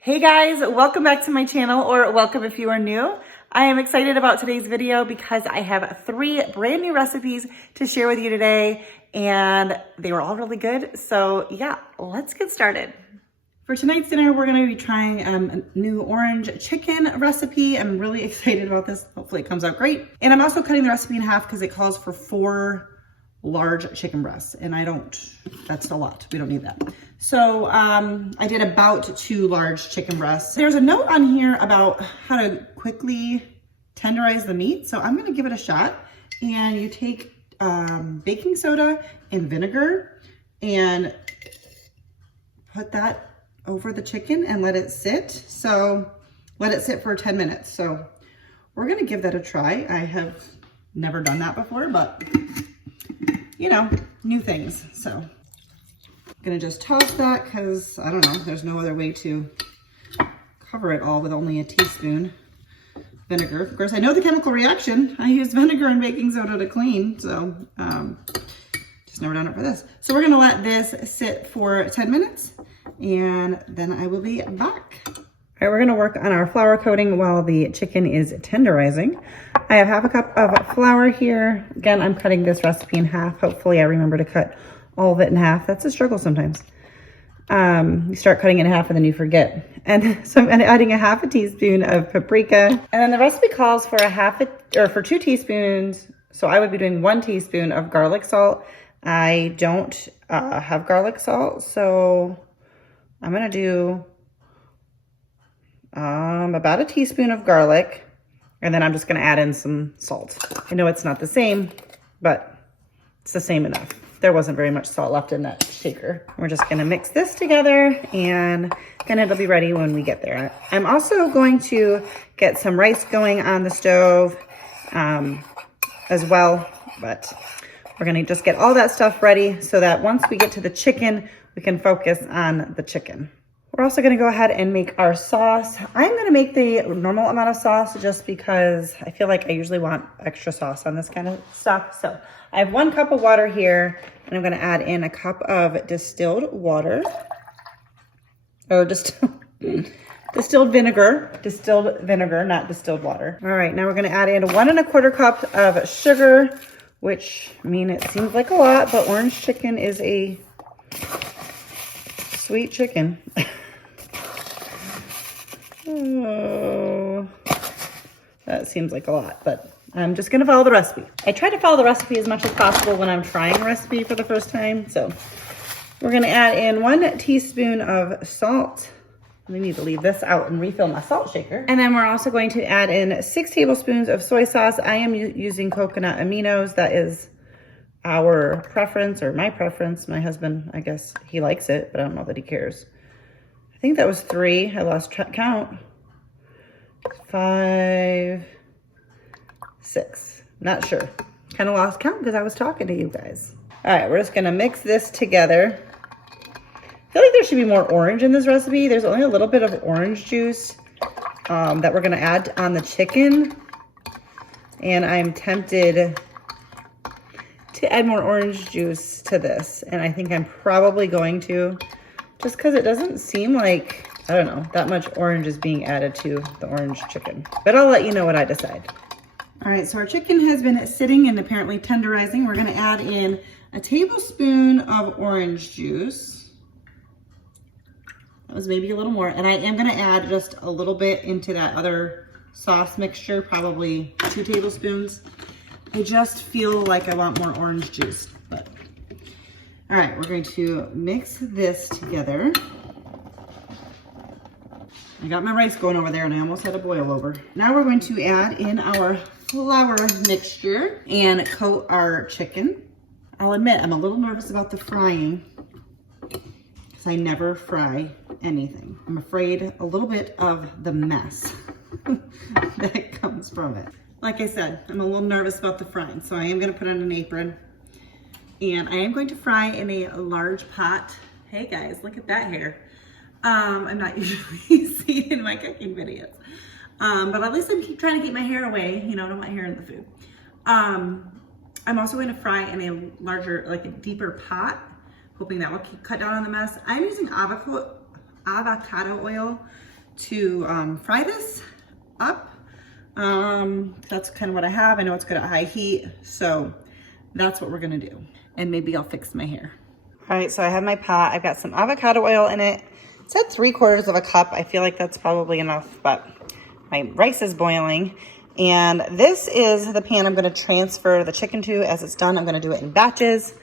Hey guys, welcome back to my channel, or welcome if you are new. I am excited about today's video because I have 3 brand new recipes to share with you today, and they were all really good. So yeah, let's get started. For tonight's dinner, we're gonna be trying a new orange chicken recipe. I'm really excited about this. Hopefully it comes out great. And I'm also cutting the recipe in half because it calls for 4 large chicken breasts, and that's a lot. We don't need that. So I did about 2 large chicken breasts. There's a note on here about how to quickly tenderize the meat. So I'm gonna give it a shot. And you take baking soda and vinegar and put that over the chicken and let it sit. So let it sit for 10 minutes. So we're gonna give that a try. I have never done that before, but you know, new things. So I'm gonna just toss that because I don't know, there's no other way to cover it all with only a teaspoon vinegar. Of course, I know the chemical reaction. I use vinegar and baking soda to clean, so just never done it for this. So we're gonna let this sit for 10 minutes and then I will be back. All right, we're gonna work on our flour coating while the chicken is tenderizing. I have half a cup of flour here. Again, I'm cutting this recipe in half. Hopefully I remember to cut all of it in half. That's a struggle sometimes. You start cutting it in half and then you forget. And so I'm adding a half a teaspoon of paprika. And then the recipe calls for for 2 teaspoons. So I would be doing 1 teaspoon of garlic salt. I don't have garlic salt, so I'm gonna do about a teaspoon of garlic, and then I'm just gonna add in some salt. I know it's not the same, but it's the same enough. There wasn't very much salt left in that shaker. We're just gonna mix this together and then it'll be ready when we get there. I'm also going to get some rice going on the stove as well, but we're gonna just get all that stuff ready so that once we get to the chicken, we can focus on the chicken. We're also gonna go ahead and make our sauce. I'm gonna make the normal amount of sauce just because I feel like I usually want extra sauce on this kind of stuff. So I have 1 cup of water here, and I'm gonna add in a cup of distilled water, or distilled vinegar, not distilled water. All right, now we're gonna add in 1 1/4 cup of sugar, which, I mean, it seems like a lot, but orange chicken is a sweet chicken. Oh, that seems like a lot, but I'm just gonna follow the recipe. I try to follow the recipe as much as possible when I'm trying a recipe for the first time. So we're gonna add in 1 teaspoon of salt. I need to leave this out and refill my salt shaker. And then we're also going to add in 6 tablespoons of soy sauce. I am using coconut aminos. That is our preference, or my preference. My husband, I guess he likes it, but I don't know that he cares. I think that was 3. I lost count. 5, 6. Not sure. Kind of lost count because I was talking to you guys. All right, we're just gonna mix this together. I feel like there should be more orange in this recipe. There's only a little bit of orange juice that we're gonna add on the chicken. And I'm tempted to add more orange juice to this. And I think I'm probably going to, just because it doesn't seem like, I don't know, that much orange is being added to the orange chicken. But I'll let you know what I decide. All right, so our chicken has been sitting and apparently tenderizing. We're gonna add in a tablespoon of orange juice. That was maybe a little more. And I am gonna add just a little bit into that other sauce mixture, probably 2 tablespoons. I just feel like I want more orange juice, but. All right, we're going to mix this together. I got my rice going over there and I almost had a boil over. Now we're going to add in our flour mixture and coat our chicken. I'll admit, I'm a little nervous about the frying because I never fry anything. I'm afraid a little bit of the mess that comes from it. Like I said, I'm a little nervous about the frying, so I am gonna put on an apron. And I am going to fry in a large pot. Hey guys, look at that hair. I'm not usually seen in my cooking videos. But at least I'm trying to keep my hair away. You know, I don't want hair in the food. I'm also going to fry in a larger, like a deeper pot, hoping that will cut down on the mess. I'm using avocado oil. to fry this up. That's kind of what I have. I know it's good at high heat, so that's what we're gonna do. And maybe I'll fix my hair. All right, so I have my pot. I've got some avocado oil in it. It said 3/4 of a cup. I feel like that's probably enough, but my rice is boiling. And this is the pan I'm gonna transfer the chicken to. As it's done, I'm gonna do it in batches,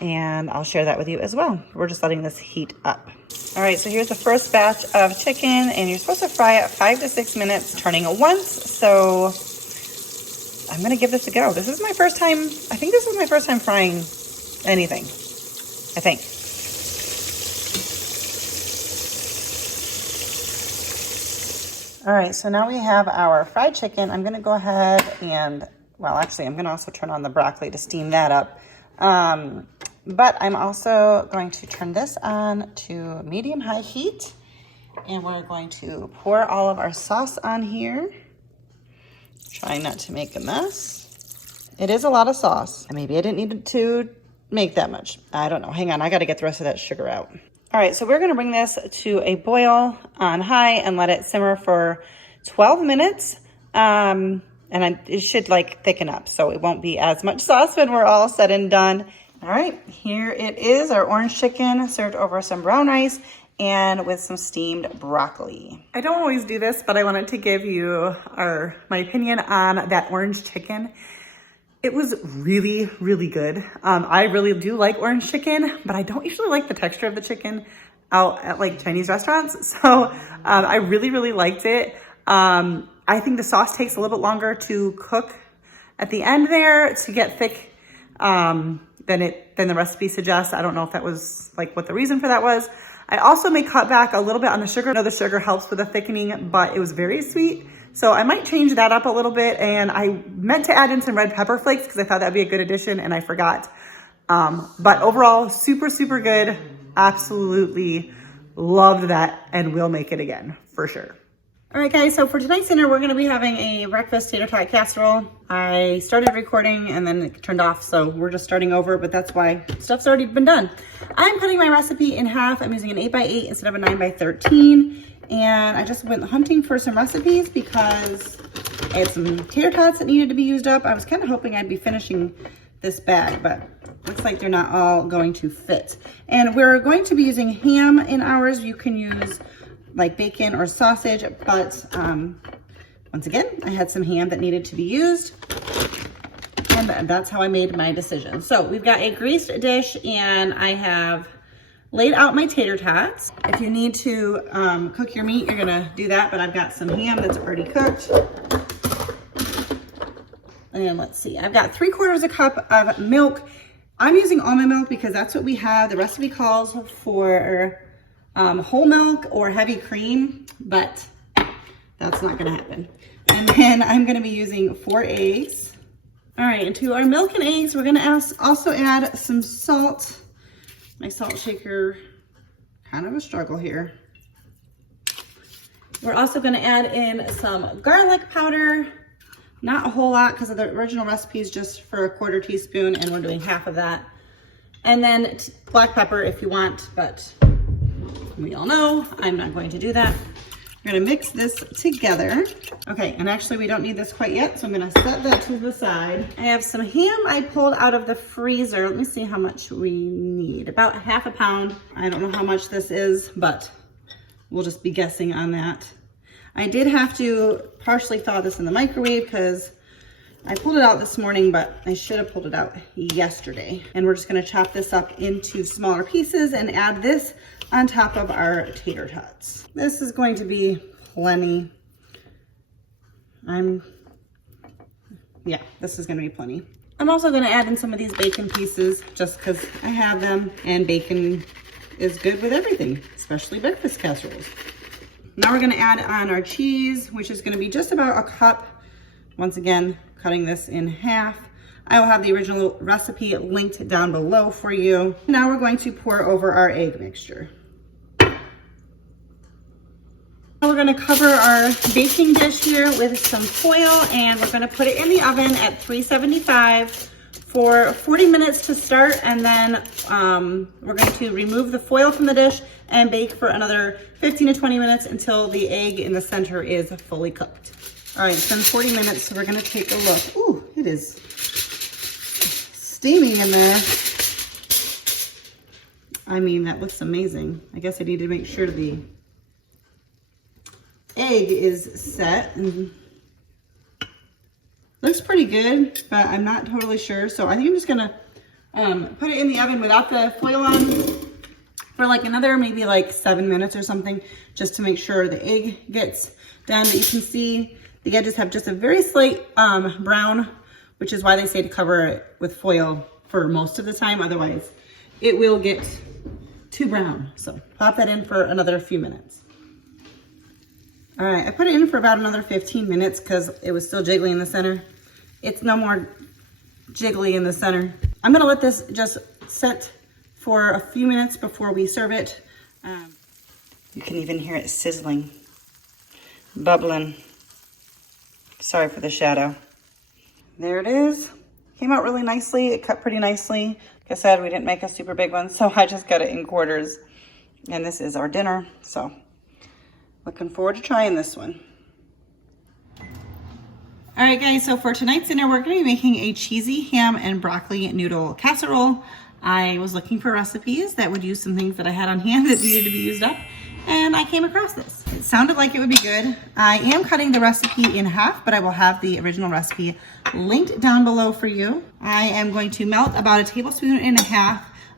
and I'll share that with you as well. We're just letting this heat up. All right, so here's the first batch of chicken, and you're supposed to fry it 5 to 6 minutes, turning it once. So I'm gonna give this a go. This is my first time, I think this is my first time frying anything, I think. All right, so now we have our fried chicken. I'm gonna go ahead and, well, actually, I'm gonna also turn on the broccoli to steam that up. But I'm also going to turn this on to medium-high heat, and we're going to pour all of our sauce on here. Trying not to make a mess. It is a lot of sauce, and maybe I didn't need to make that much. I don't know. Hang on, I gotta get the rest of that sugar out. All right, so we're gonna bring this to a boil on high and let it simmer for 12 minutes. It should like thicken up, so it won't be as much sauce when we're all said and done. All right, here it is, our orange chicken served over some brown rice and with some steamed broccoli. I don't always do this, but I wanted to give you my opinion on that orange chicken. It was really, really good. I really do like orange chicken, but I don't usually like the texture of the chicken out at like Chinese restaurants. So I really, really liked it. I think the sauce takes a little bit longer to cook at the end there to get thick than the recipe suggests. I don't know if that was like what the reason for that was. I also may cut back a little bit on the sugar. I know the sugar helps with the thickening, but it was very sweet. So I might change that up a little bit. And I meant to add in some red pepper flakes because I thought that'd be a good addition and I forgot. But overall, super, super good. Absolutely loved that and will make it again for sure. All right, guys, so for tonight's dinner, we're gonna be having a breakfast tater tot casserole. I started recording and then it turned off, so we're just starting over, but that's why stuff's already been done. I'm cutting my recipe in half. I'm using an 8x8 instead of a 9x13. And I just went hunting for some recipes because I had some tater tots that needed to be used up. I was kind of hoping I'd be finishing this bag, but looks like they're not all going to fit. And we're going to be using ham in ours. You can use like bacon or sausage, but once again, I had some ham that needed to be used, and that's how I made my decision. So we've got a greased dish, and I have laid out my tater tots. If you need to cook your meat, you're gonna do that, but I've got some ham that's already cooked. And let's see, I've got 3/4 cup of milk. I'm using almond milk because that's what we have. The recipe calls for whole milk or heavy cream, but that's not gonna happen. And then I'm gonna be using 4 eggs. All right, and to our milk and eggs, we're gonna also add some salt. My salt shaker, kind of a struggle here. We're also gonna add in some garlic powder. Not a whole lot because the original recipe is just for 1/4 teaspoon and we're doing half of that. And then black pepper if you want, but we all know I'm not going to do that. We're gonna mix this together. Okay, and actually we don't need this quite yet, so I'm gonna set that to the side. I have some ham I pulled out of the freezer. Let me see how much we need. About 1/2 pound. I don't know how much this is, but we'll just be guessing on that. I did have to partially thaw this in the microwave because I pulled it out this morning, but I should have pulled it out yesterday. And we're just gonna chop this up into smaller pieces and add this on top of our tater tots. This is going to be plenty. Yeah, this is gonna be plenty. I'm also gonna add in some of these bacon pieces just because I have them, and bacon is good with everything, especially breakfast casseroles. Now we're gonna add on our cheese, which is gonna be just about a cup. Once again, cutting this in half. I will have the original recipe linked down below for you. Now we're going to pour over our egg mixture. Now we're gonna cover our baking dish here with some foil, and we're gonna put it in the oven at 375 for 40 minutes to start, and then we're going to remove the foil from the dish and bake for another 15 to 20 minutes until the egg in the center is fully cooked. All right, it's been 40 minutes, so we're gonna take a look. Ooh, it is steaming in there. I mean, that looks amazing. I guess I need to make sure the egg is set. And looks pretty good, but I'm not totally sure. So I think I'm just gonna put it in the oven without the foil on for like another maybe like 7 minutes or something, just to make sure the egg gets done. But you can see the edges have just a very slight brown, which is why they say to cover it with foil for most of the time. Otherwise, it will get too brown. So pop that in for another few minutes. All right, I put it in for about another 15 minutes because it was still jiggly in the center. It's no more jiggly in the center. I'm gonna let this just sit for a few minutes before we serve it. You can even hear it sizzling, bubbling. Sorry for the shadow. There it is. Came out really nicely. It cut pretty nicely. Like I said, we didn't make a super big one, so I just cut it in quarters. And this is our dinner, so looking forward to trying this one. All right, guys, so for tonight's dinner, we're gonna be making a cheesy ham and broccoli noodle casserole. I was looking for recipes that would use some things that I had on hand that needed to be used up, and I came across this. It sounded like it would be good. I am cutting the recipe in half, but I will have the original recipe linked down below for you. I am going to melt about 1.5 tablespoons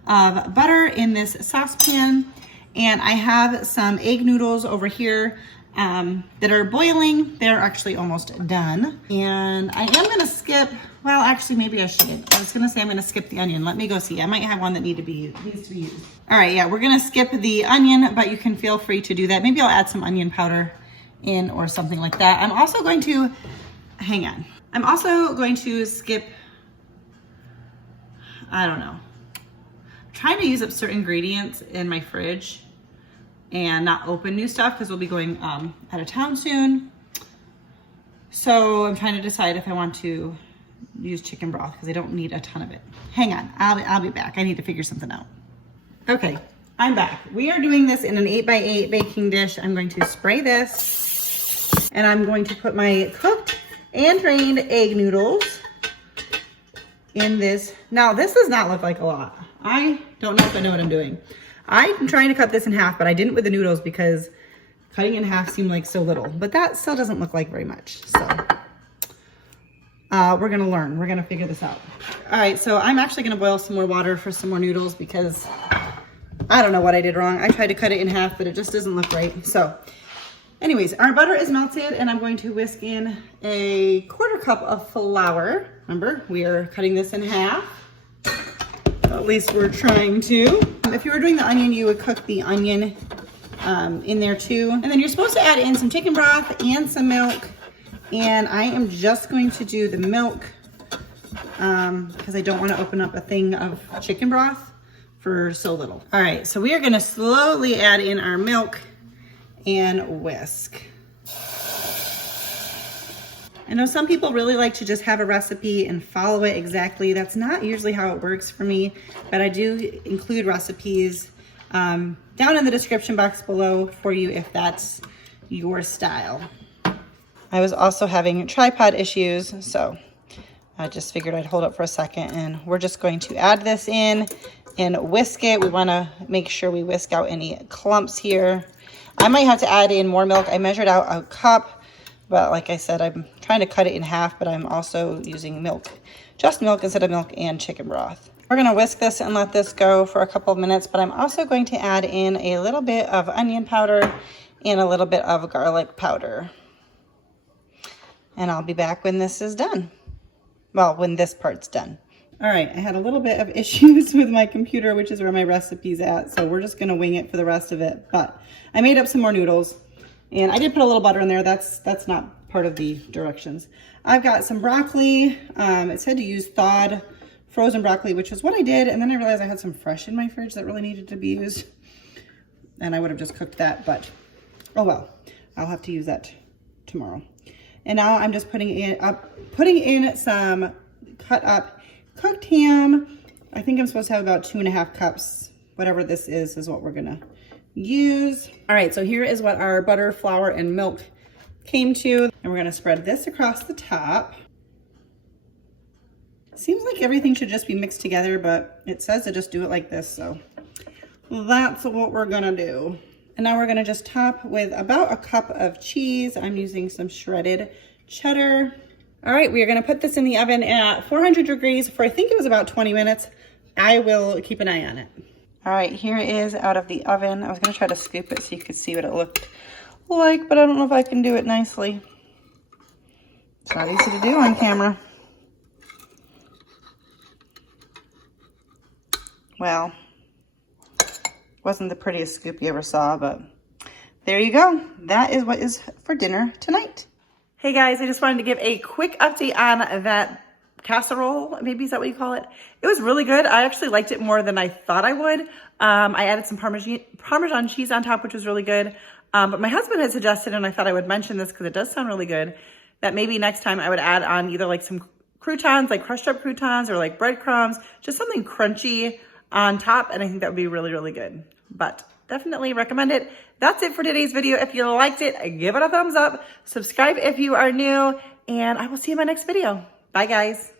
of butter in this saucepan, and I have some egg noodles over here that are boiling. They're actually almost done. And I am gonna skip, well, actually, maybe I shouldn't. I was gonna say I'm gonna skip the onion. Let me go see. I might have one that needs to be used. All right, yeah, we're gonna skip the onion, but you can feel free to do that. Maybe I'll add some onion powder in or something like that. I'm also going to, hang on. I'm also going to skip, I don't know. I'm trying to use up certain ingredients in my fridge and not open new stuff because we'll be going out of town soon. So I'm trying to decide if I want to use chicken broth because I don't need a ton of it. Hang on, I'll be back. I need to figure something out. Okay, I'm back. We are doing this in an 8x8 baking dish. I'm going to spray this, and I'm going to put my cooked and drained egg noodles in this. Now, this does not look like a lot. I don't know if I know what I'm doing. I'm trying to cut this in half, but I didn't with the noodles because cutting in half seemed like so little, but that still doesn't look like very much. So we're gonna learn, we're gonna figure this out. All right, so I'm actually gonna boil some more water for some more noodles because I don't know what I did wrong. I tried to cut it in half, but it just doesn't look right. So anyways, our butter is melted and I'm going to whisk in 1/4 cup of flour. Remember, we are cutting this in half. At least we're trying to. If you were doing the onion, you would cook the onion in there too. And then you're supposed to add in some chicken broth and some milk. And I am just going to do the milk because I don't want to open up a thing of chicken broth for so little. All right, so we are gonna slowly add in our milk and whisk. I know some people really like to just have a recipe and follow it exactly. That's not usually how it works for me, but I do include recipes down in the description box below for you if that's your style. I was also having tripod issues, so I just figured I'd hold up for a second, and we're just going to add this in and whisk it. We wanna make sure we whisk out any clumps here. I might have to add in more milk. I measured out 1 cup. But like I said, I'm trying to cut it in half, but I'm also using milk, just milk instead of milk and chicken broth. We're gonna whisk this and let this go for a couple of minutes, but I'm also going to add in a little bit of onion powder and a little bit of garlic powder. And I'll be back when this is done. Well, when this part's done. All right, I had a little bit of issues with my computer, which is where my recipe's at, so we're just gonna wing it for the rest of it. But I made up some more noodles. And I did put a little butter in there. That's not part of the directions. I've got some broccoli. It said to use thawed frozen broccoli, which is what I did. And then I realized I had some fresh in my fridge that really needed to be used. And I would have just cooked that, but oh well. I'll have to use that tomorrow. And now I'm just putting in some cut up cooked ham. I think I'm supposed to have about 2.5 cups. Whatever this is what we're gonna use. All right, so here is what our butter, flour, and milk came to. And we're gonna spread this across the top. Seems like everything should just be mixed together, but it says to just do it like this, so that's what we're gonna do. And now we're gonna just top with about a cup of cheese. I'm using some shredded cheddar. All right, we are gonna put this in the oven at 400 degrees for I think it was about 20 minutes. I will keep an eye on it. All right, here it is out of the oven. I was gonna try to scoop it so you could see what it looked like, but I don't know if I can do it nicely. It's not easy to do on camera. Well, wasn't the prettiest scoop you ever saw, but there you go. That is what is for dinner tonight. Hey guys, I just wanted to give a quick update on that casserole, maybe is that what you call it? It was really good. I actually liked it more than I thought I would. I added some Parmesan cheese on top, which was really good. But my husband had suggested, and I thought I would mention this because it does sound really good, that maybe next time I would add on either like some croutons, like crushed up croutons, or like breadcrumbs, just something crunchy on top, and I think that would be really, really good. But definitely recommend it. That's it for today's video. If you liked it, give it a thumbs up. Subscribe if you are new, and I will see you in my next video. Bye, guys.